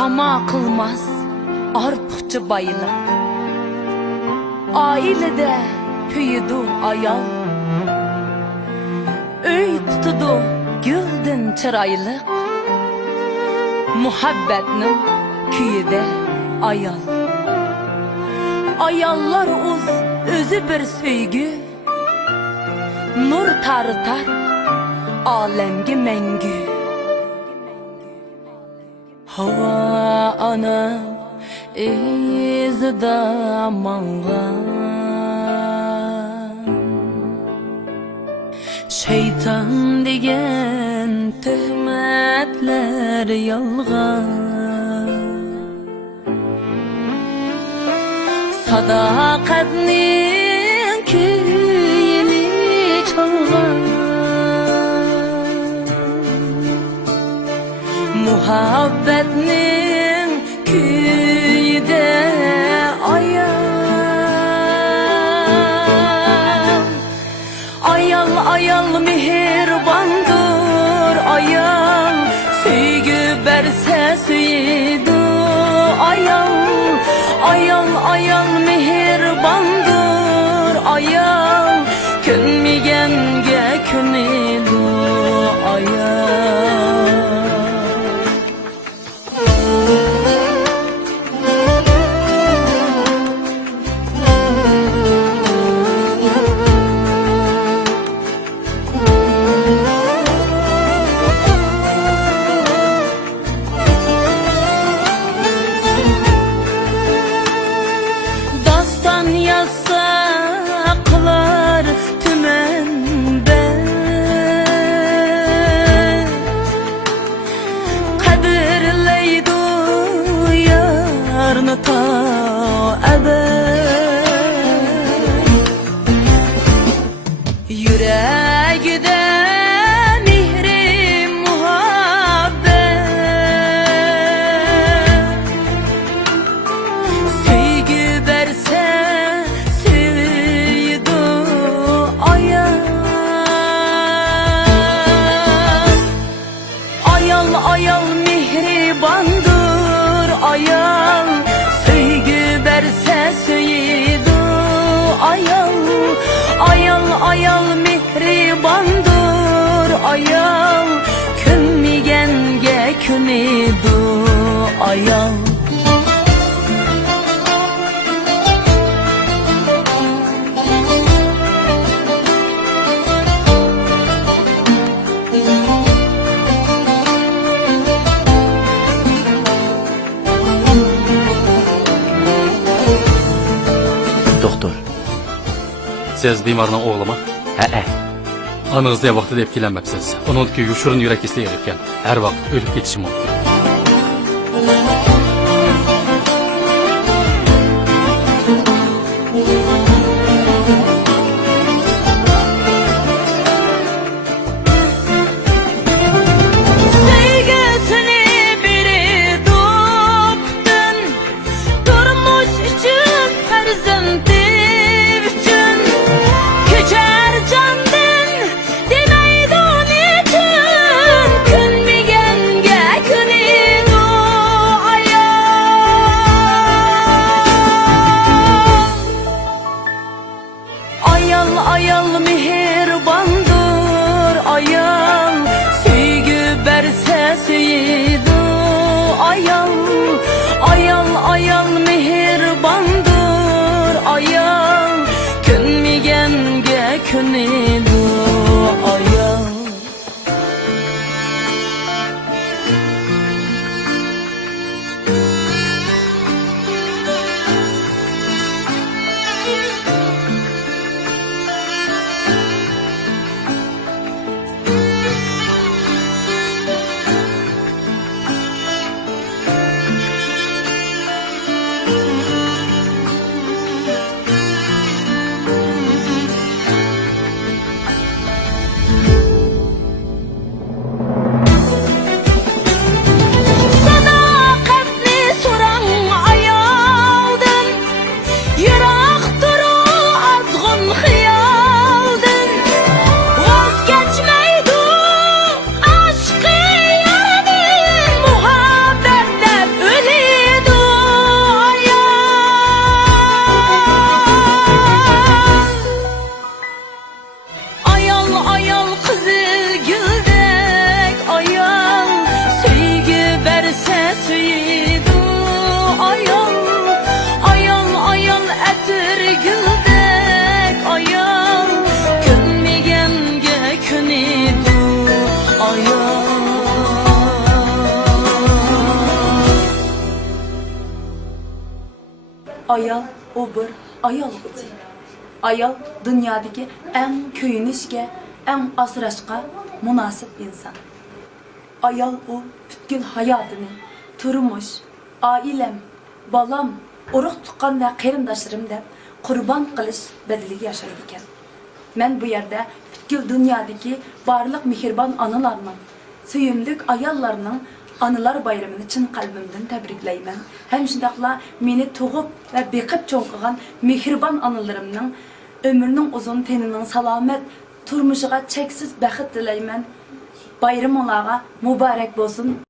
tama kılmaz arttıkça bayılık. Ailede büyüdü ayal, öy tutudu gülden çıraylık. Muhabbetnin küyüde ayal. Ayallar özü bir söygü, nur tartar alemge mengü. Hava ana izda mangan, şeytan degen töhmetler yalgan. Sadakatnin kuyini çalgan, muhabbetnin kuyide ayal. Ayal ayal mihribandır ayal, söygü berse söydu ayal. Ayal ayal mihribandır ayal, könmigenge könidu ayal. Yasaklar tümende, kadirleydu yarını ta ebed. Yüreğide mihri muhabbet, sevgi verse ayal mihribandır ayal, sevgi verse söydu ayal. Ayal ayal mihribandır ayal, könmigenge könidu ayal. Doktor, siz bimarın oğlu mu? He. Anınızda vaxtı da etkilenmepsiz. Onun ki yuşurun yürek isteyirken her vaxt ölüp geçişim oldu. Ayal mihribandır ayal, sevgi verse söydu ayal. Ayal ayal mihribandır ayal, könmigenge könidu ayal. ayol kızı güldek ayol Sevgi verse suydu ayol Ayol etir güldek ayol Könmegenge könidu ayol Ayol o bir ayol gıcı. Ayol dünyadaki en köyünüşke, en asraşka münasip insan. Ayol o bütün hayatını, turmuş, ailem, balam, uruk tuqqan ve qarindaşlarım dep kurban kılış bedeli yaşaydı iken. Men bu yerde bütün dünyadaki barlık mihirban anılarının, söyümlük ayollarının Anılar bayramını çın kalbimden tebrikleymen. Hem şundakla meni tuğup ve bekip çoğunqıgan mihirban anılarımның ömrünün uzun teninin salamet turmuşuğa çeksiz bəxit dileymen. Bayram olağa mübarek bolsun.